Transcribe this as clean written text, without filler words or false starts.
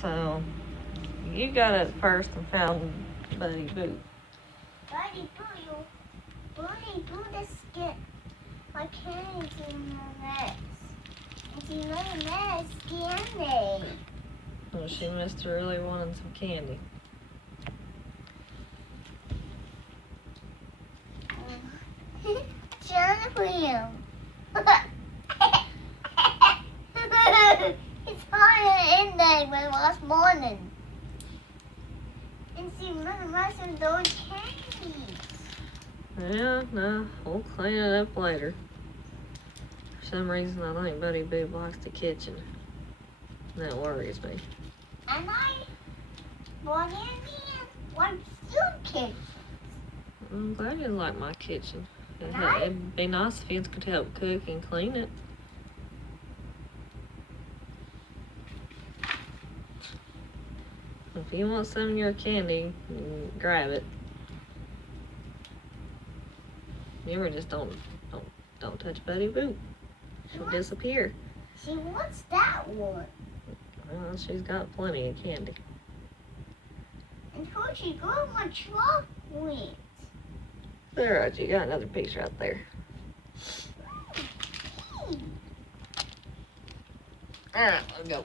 So, you got it first and found Buddy Boo. Buddy Boo, let's get my candy in the mess. And she made a mess candy. Well, she must have really wanted some candy. Jonathan. It's higher in there than last morning. And she must have those candies. Yeah, no, we'll clean it up later. For some reason, I think Buddy Boo blocks the kitchen. That worries me. And I brought in one soup kitchen. I'm glad you like my kitchen. Right? It'd be nice if you could help cook and clean it. If you want some of your candy, grab it. Remember, just don't touch Buddy Boo. She'll disappear. She wants that one. Well, she's got plenty of candy. And who she got my chocolate? Alright, you got another piece right there. Alright, let's go.